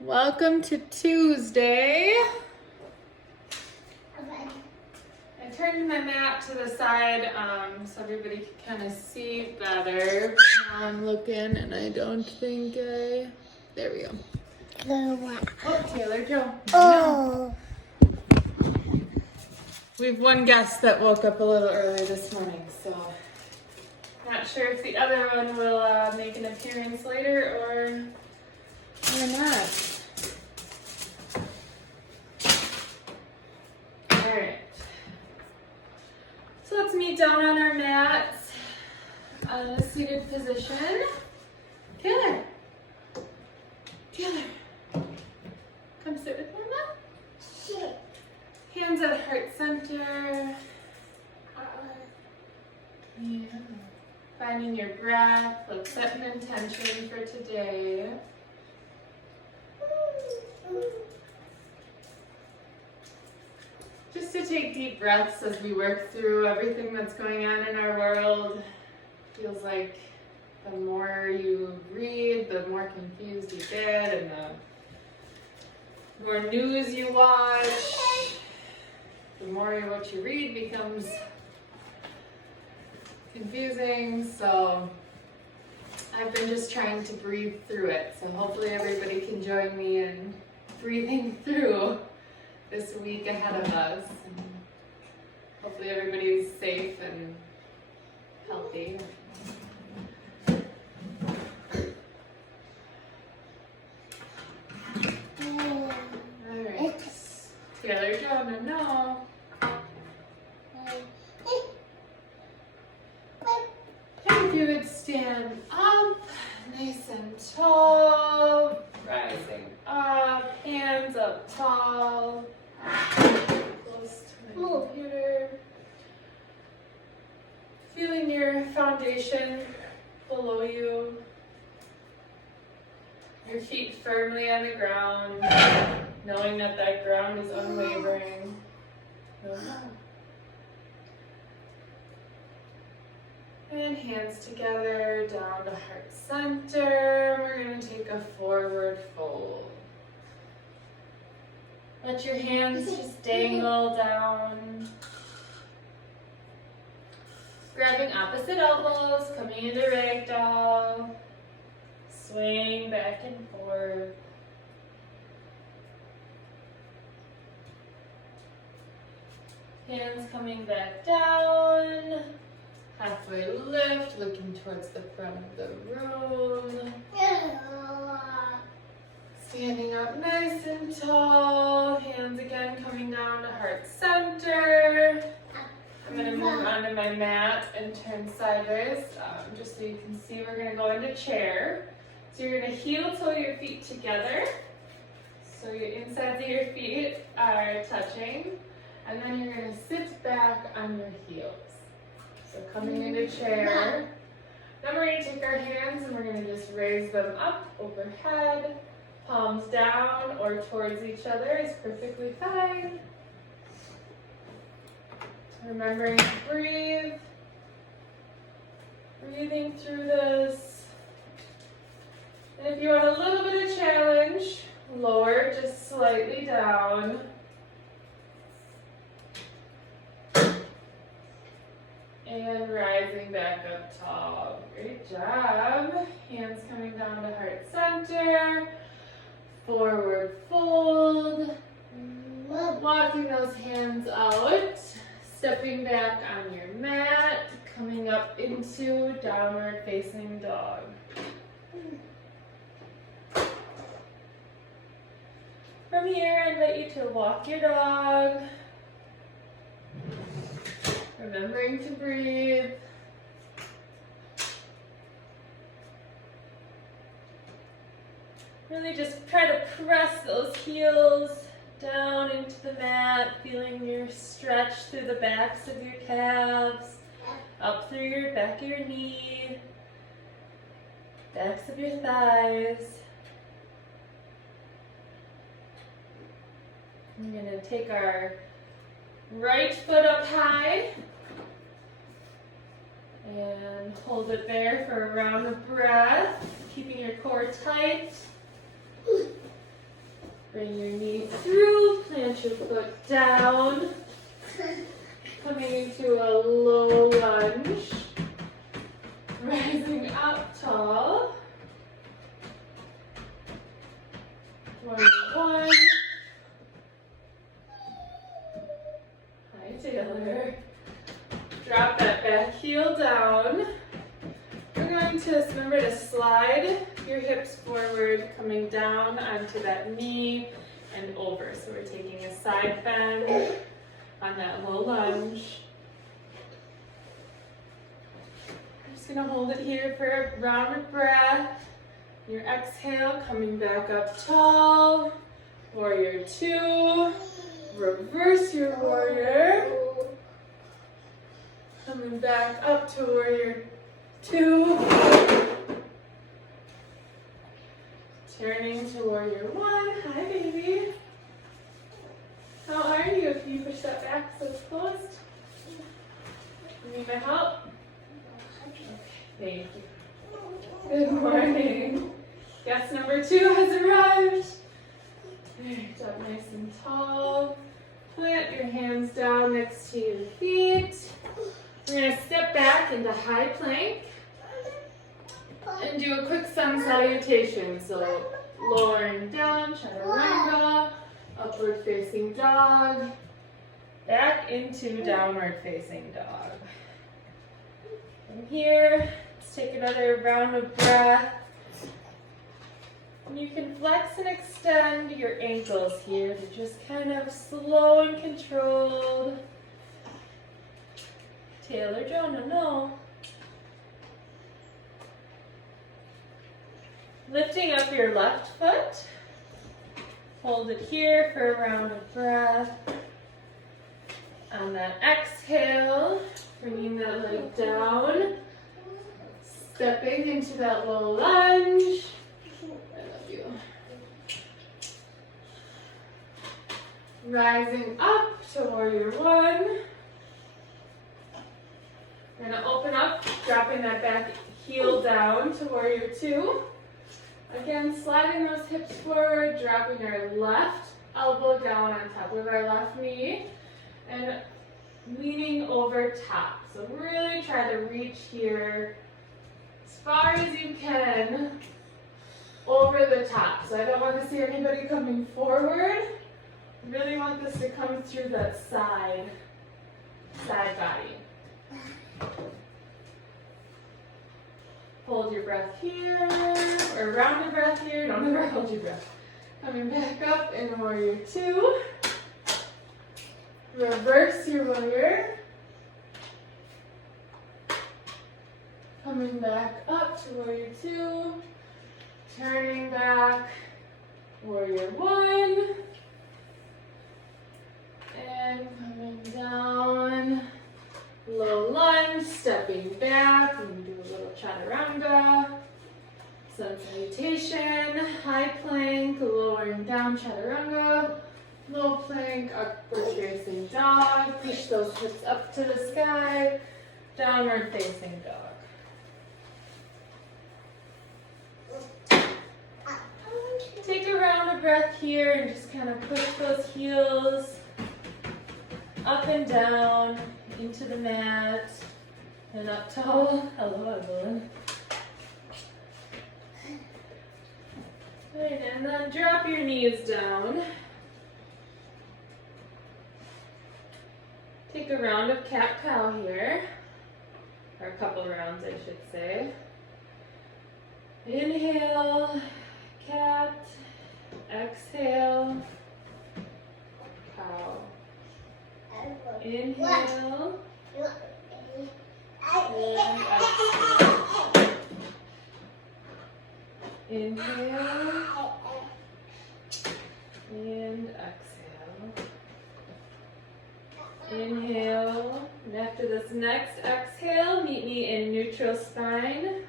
Welcome to Tuesday. I turned my mat to the side so everybody can kind of see better. But now I'm looking and I don't think I... There we go. Oh, Taylor Joe. Oh. We have one guest that woke up a little early this morning, so not sure if the other one will make an appearance later or not. Alright. So let's meet down on our mats on a seated position. Taylor. Taylor. Come sit with Mama. Shit. Hands at heart center. Yeah. Finding your breath. Let's set an intention for today. Just to take deep breaths as we work through everything that's going on in our world. Feels like the more you read, the more confused you get, and the more news you watch, the more what you read becomes confusing. So I've been just trying to breathe through it. So hopefully everybody can join me in breathing through this week ahead of us. And hopefully everybody's safe and healthy. Alright. Taylor Jonah, no. If you would stand up, nice and tall, rising up, hands up tall, close to my computer. Feeling your foundation below you, your feet firmly on the ground, knowing that that ground is unwavering. And hands together down to heart center. We're going to take a forward fold. Let your hands just dangle down. Grabbing opposite elbows, coming into ragdoll. Swaying back and forth. Hands coming back down. Halfway lift, looking towards the front of the room. Standing up nice and tall. Hands again coming down to heart center. I'm going to move onto my mat and turn sideways, just so you can see. We're going to go into chair. So you're going to heel toe your feet together. So your insides of your feet are touching. And then you're going to sit back on your heels. So coming into chair. Then we're going to take our hands and we're going to just raise them up overhead. Palms down or towards each other is perfectly fine. Remembering to breathe. Breathing through this. And if you want a little bit of challenge, lower just slightly down. And rising back up tall. Great job. Hands coming down to heart center. Forward fold. Walking those hands out. Stepping back on your mat. Coming up into downward facing dog. From here, I invite you to walk your dog. Remembering to breathe. Really just try to press those heels down into the mat, feeling your stretch through the backs of your calves, up through your back of your knee, backs of your thighs. We're going to take our right foot up high and hold it there for a round of breath, keeping your core tight. Bring your knee through, plant your foot down. Coming into a low lunge. Rising up tall. Warrior one. Hi, Taylor. Drop that back heel down. We're going to remember to slide your hips forward, coming down onto that knee and over. So we're taking a side bend on that low lunge. I'm just gonna hold it here for a round of breath. Your exhale, coming back up tall. Warrior two. Reverse your warrior. Coming back up to warrior two. Turning to warrior one. Hi, baby. How are you? Can you push that back so it's closed? You need my help? Thank you. Good morning. Guest number two has arrived. Alright, up nice and tall. Plant your hands down next to your feet. We're going to step back into high plank and do a quick sun salutation. So lowering down, chaturanga, upward facing dog, back into downward facing dog. From here, let's take another round of breath. And you can flex and extend your ankles here to just kind of slow and controlled. Taylor, Jonah, no. Lifting up your left foot. Hold it here for a round of breath. On that exhale, bringing that leg down. Stepping into that low lunge. I love you. Rising up to warrior one. We're going to open up, dropping that back heel down to warrior two. Again, sliding those hips forward, dropping our left elbow down on top of our left knee, and leaning over top. So really try to reach here as far as you can over the top. So I don't want to see anybody coming forward. I really want this to come through that side body. Hold your breath here, or round the breath here. Don't ever hold your breath. Coming back up in warrior two. Reverse your warrior. Coming back up to warrior two. Turning back, warrior one. And coming down. Low lunge, stepping back. We're going to do a little chaturanga. Sun salutation, high plank, lowering down chaturanga. Low plank, upward facing dog. Push those hips up to the sky. Downward facing dog. Take a round of breath here and just kind of push those heels up and down into the mat and up tall. Hello, Evelyn. Right, and then drop your knees down. Take a round of cat-cow here, or a couple rounds, I should say. Inhale, cat. Exhale, cow. Inhale, and exhale. Inhale, and exhale. Inhale, and after this next exhale, meet me in neutral spine.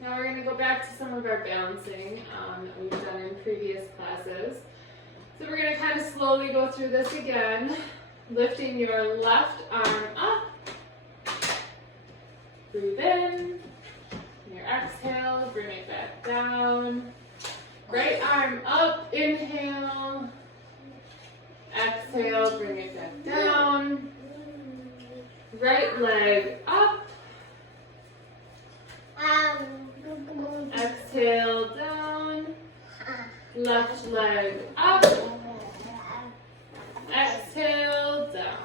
Now we're going to go back to some of our balancing that we've done in previous classes. So we're going to kind of slowly go through this again, lifting your left arm up, Breathe in. Your exhale, bring it back down. Right arm up, inhale. Exhale, bring it back down. Right leg up. Exhale, down. Left leg up. Exhale, down.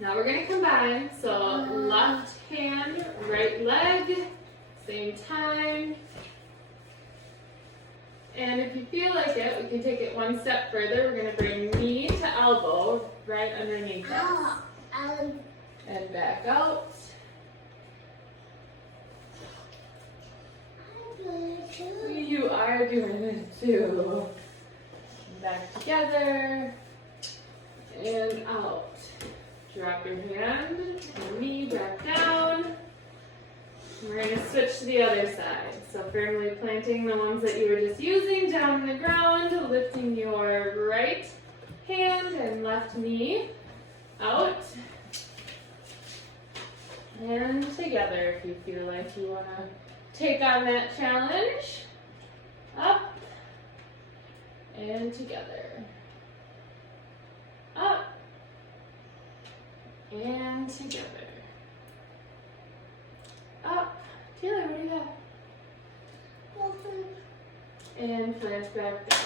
Now we're going to combine. So left hand, right leg, same time. And if you feel like it, we can take it one step further. We're going to bring knee to elbow right underneath us. And back out. You are doing it too. Back together. And out. Drop your hand, and knee back down. We're going to switch to the other side. So firmly planting the ones that you were just using down on the ground, lifting your right hand and left knee out. And together if you feel like you want to take on that challenge. Up and together. Up and together. Up. Taylor, what do you have? And plant back down.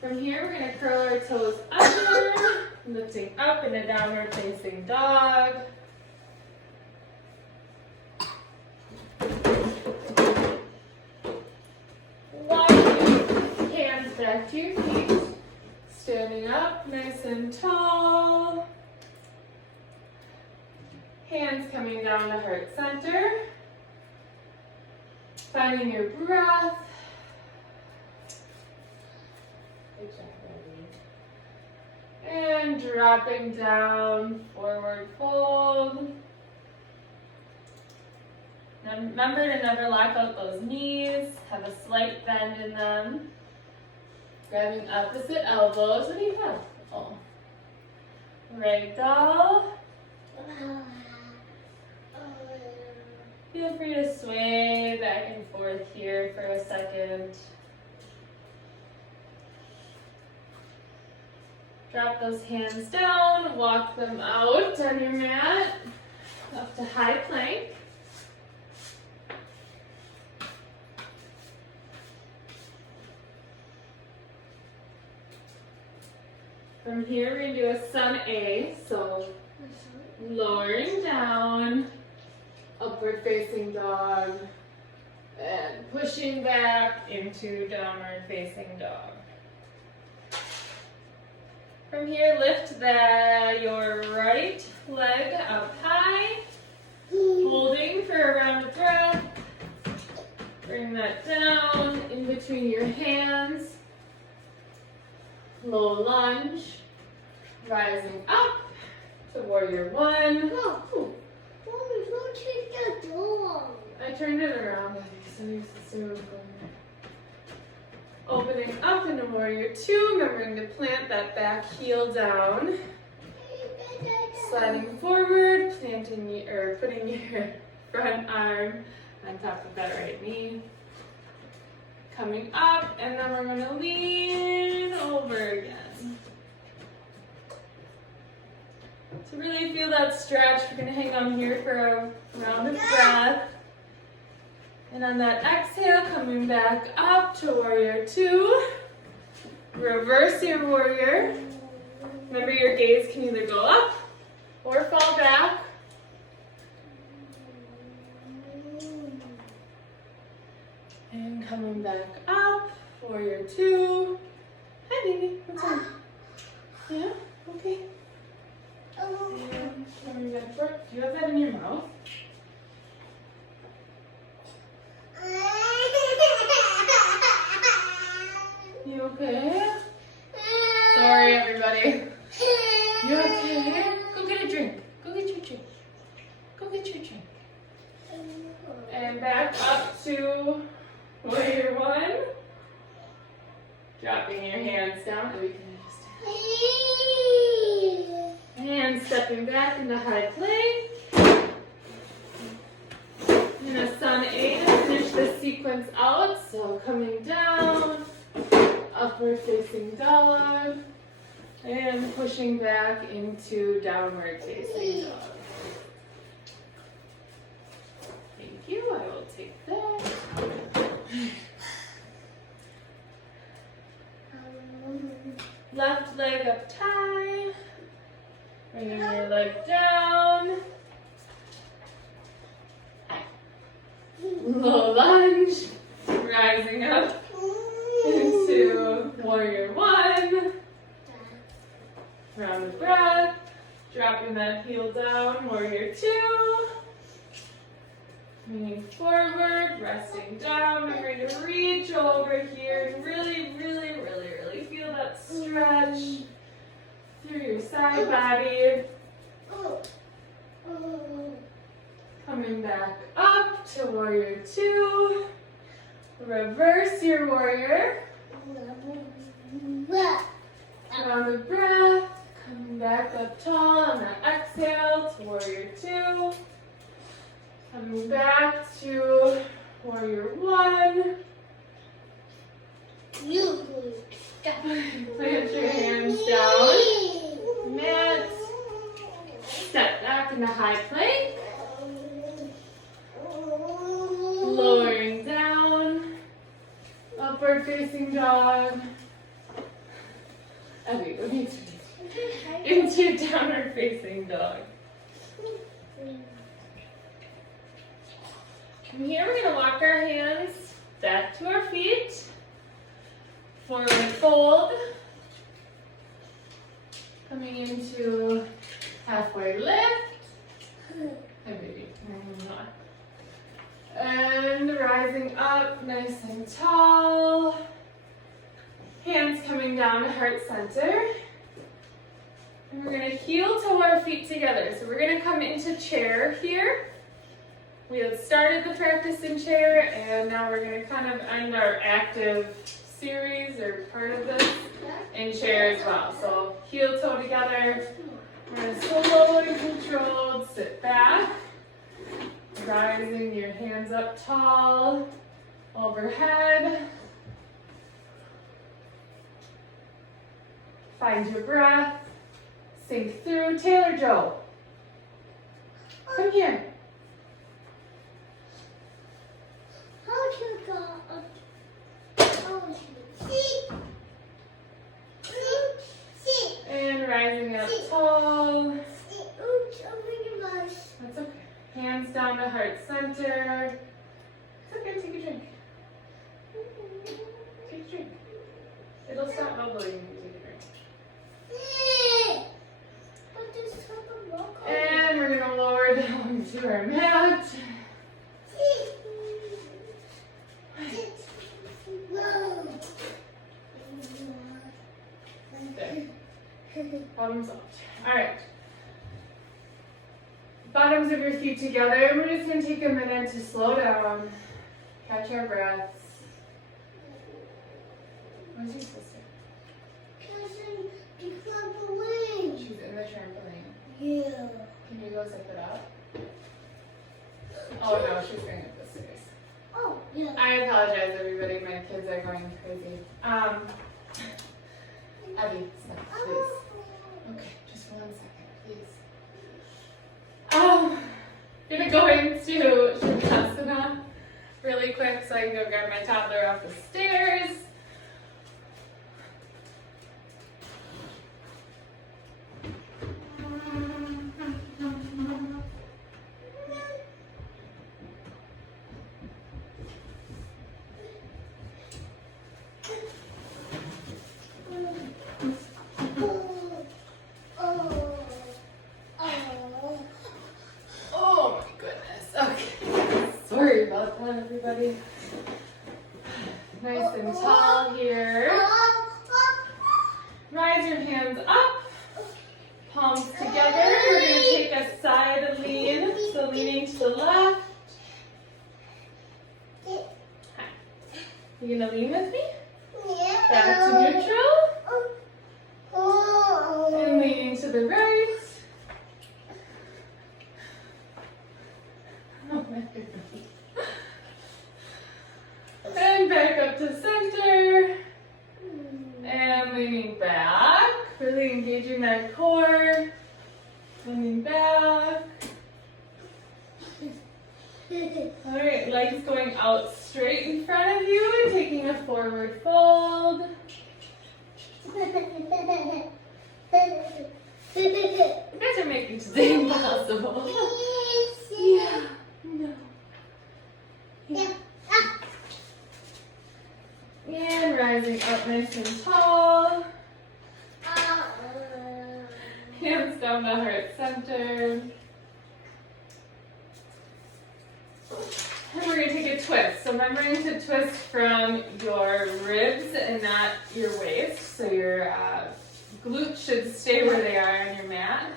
From here, we're going to curl our toes under, lifting up in a downward facing dog. Walking hands back to your feet. Standing up nice and tall. Hands coming down to heart center. Finding your breath. Good job, baby. And dropping down, forward fold. Now remember to never lock out those knees. Have a slight bend in them. Grabbing opposite elbows. What do you have? Oh. Ragdoll. Feel free to sway back and forth here for a second. Drop those hands down, walk them out on your mat, up to high plank. From here, we're going to do a sun A, so lowering down, upward facing dog, and pushing back into downward facing dog. From here, lift your right leg up high, holding for a round of breath. Bring that down in between your hands. Low lunge, rising up to warrior one. No, Mommy, don't take the door. I turned it around because I'm used to zero. Opening up into warrior two, remembering to plant that back heel down. Sliding forward, putting your front arm on top of that right knee. Coming up, and then we're going to lean over again. To really feel that stretch, we're going to hang on here for a round of breath. And on that exhale, coming back up to warrior two. Reverse your warrior. Remember, your gaze can either go up or fall back. And coming back up, warrior two. Hi, baby. What's up? Yeah? Okay. And coming back forward. Do you have that in your mouth? You okay? Sorry, everybody. You okay? Go get a drink. Go get your drink. Go get your drink. And back up to warrior one. Dropping your hands down. We can just And stepping back into high plank. In a sun A to finish the sequence out. So coming down, upward facing dog, and pushing back into downward facing dog. Thank you. I will take that. Left leg up high. Bringing your leg down. Low lunge. Rising up into warrior one. Round of breath. Dropping that heel down, warrior two. Leaning forward, resting down. We're going to reach over here and really feel that stretch through your side body. Coming back up to warrior two. Reverse your warrior. Round of breath. Coming back up tall on that exhale to warrior two. Coming back to warrior one. Plant your hands down. Mat. Step back into high plank. Lowering down. Upward facing dog. Okay, into downward facing dog. From here, we're going to walk our hands back to our feet. Forward fold. Coming into halfway lift. And maybe not. And rising up nice and tall. Hands coming down to heart center. And we're going to heel toe our feet together. So we're going to come into chair here. We had started the practice in chair, and now we're going to kind of end our active series or part of this in chair as well. So heel toe together. We're going to slow and controlled sit back. Rising your hands up tall, overhead. Find your breath. Sink through. Taylor Joe, come here. And rising up tall. That's okay. Hands down to heart center. It's okay, take a drink. Take a drink. It'll stop bubbling when you take a drink. And we're going to lower down to our mat. There. Bottoms up. All right. Bottoms of your feet together. And we're just going to take a minute to slow down, catch our breaths. Where's your sister? She's in the trampoline. Yeah. Can you go zip it up? Oh no, she's going up the stairs. Oh, yeah. I apologize, everybody. My kids are going crazy. Abby, stop, please. Okay, just 1 second, please. Gonna go into Shavasana really quick so I can go grab my toddler off the stairs. Oh my goodness. Okay. Sorry about that, everybody. Nice and tall here. Rise your hands up. Palms together. We're going to take a side lean. So leaning to the left. Hi. You going to lean with me? Back to neutral. engaging that core, leaning back. All right, legs going out straight in front of you and taking a forward fold. You guys are making today impossible. Yeah, no. Yeah. And rising up nice and tall. Hands down the heart center. And we're going to take a twist. So remembering to twist from your ribs and not your waist. So your glutes should stay where they are on your mat.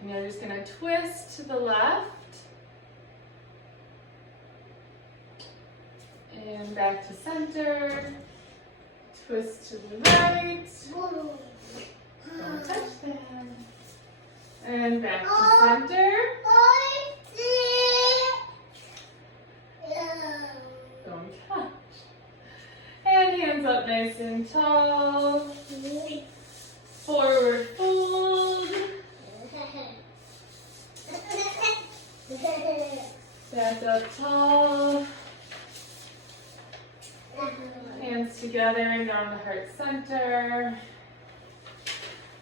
And you're just going to twist to the left. And back to center. Twist to the right. Don't touch that. And back to center. Don't touch. And hands up nice and tall. Forward fold. Back up tall. Hands together and down to heart center.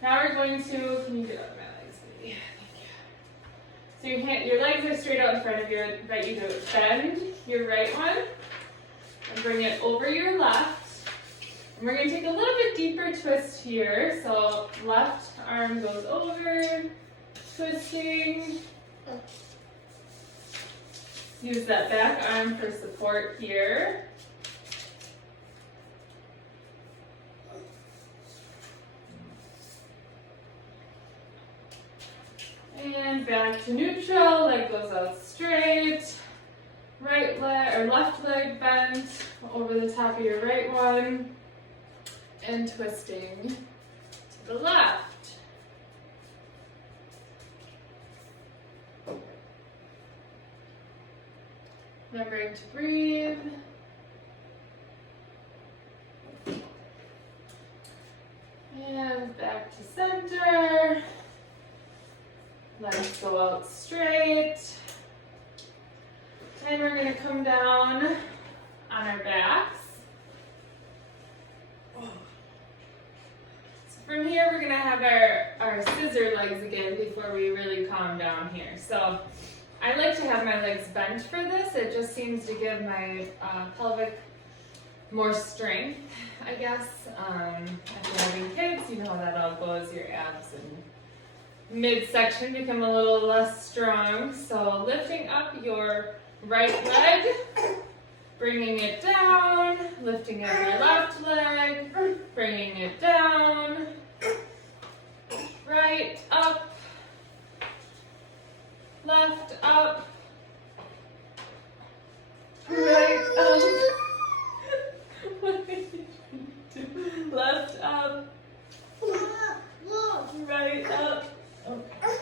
Now we're going to, can you get up my legs, baby? Thank you. So your legs are straight out in front of you. I invite you to bend your right one and bring it over your left. And we're going to take a little bit deeper twist here. So left arm goes over, twisting. Use that back arm for support here. And back to neutral, leg goes out straight. Right leg or left leg bent over the top of your right one. And twisting to the left. Remembering to breathe. And back to center. Legs go out straight. And we're going to come down on our backs. So from here, we're going to have our scissor legs again before we really calm down here. So I like to have my legs bent for this. It just seems to give my pelvic more strength, I guess. If you're having kids, you know how that all goes. Your abs and midsection become a little less strong. So lifting up your right leg, bringing it down, lifting up your left leg, bringing it down, right up, left up, right up, what did you do? Left up, right up. Okay.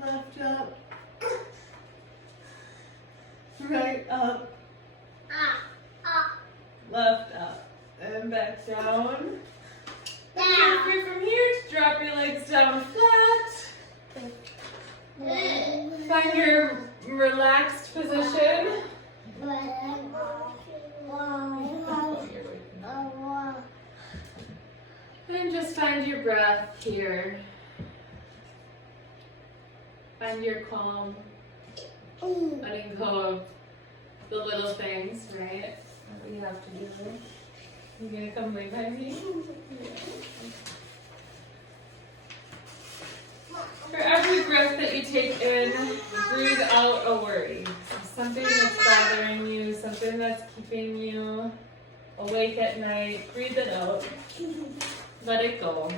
Left up. Right up. Left up. And back down. Feel free from here to drop your legs down flat. Find your relaxed position. And just find your breath here. Find your calm. Letting go of the little things, right? That we have to do. You gonna come lay by me? For every breath that you take in, breathe out a worry. So something that's bothering you, something that's keeping you awake at night, breathe it out. Let it go.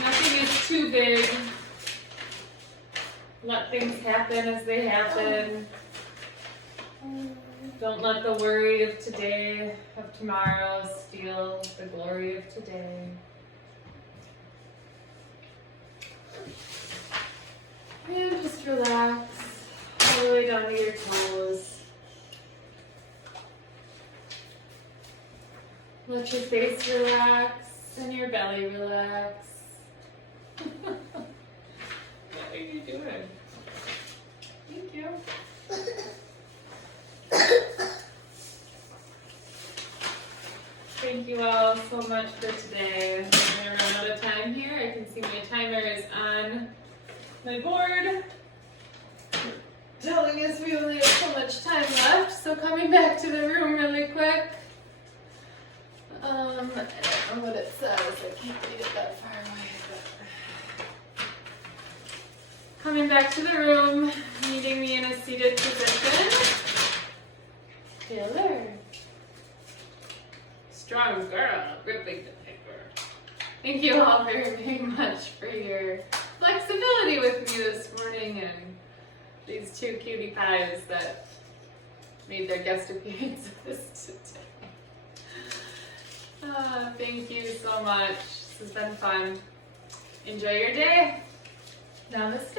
Nothing is too big. Let things happen as they happen. Don't let the worry of today, of tomorrow, steal the glory of today. And just relax all the way down to your toes. Let your face relax and your belly relax. What are you doing? Thank you. Thank you all so much for today. I'm going to run out of time here. I can see my timer is on my board, telling us we only have so much time left. So coming back to the room really quick. I don't know what it says. I can't read it that far away. But coming back to the room, meeting me in a seated position. Taylor. Strong girl, gripping the paper. Thank you all very, very much for your flexibility with me this morning and these two cutie pies that made their guest appearances today. Thank you so much. This has been fun. Enjoy your day. Namaste.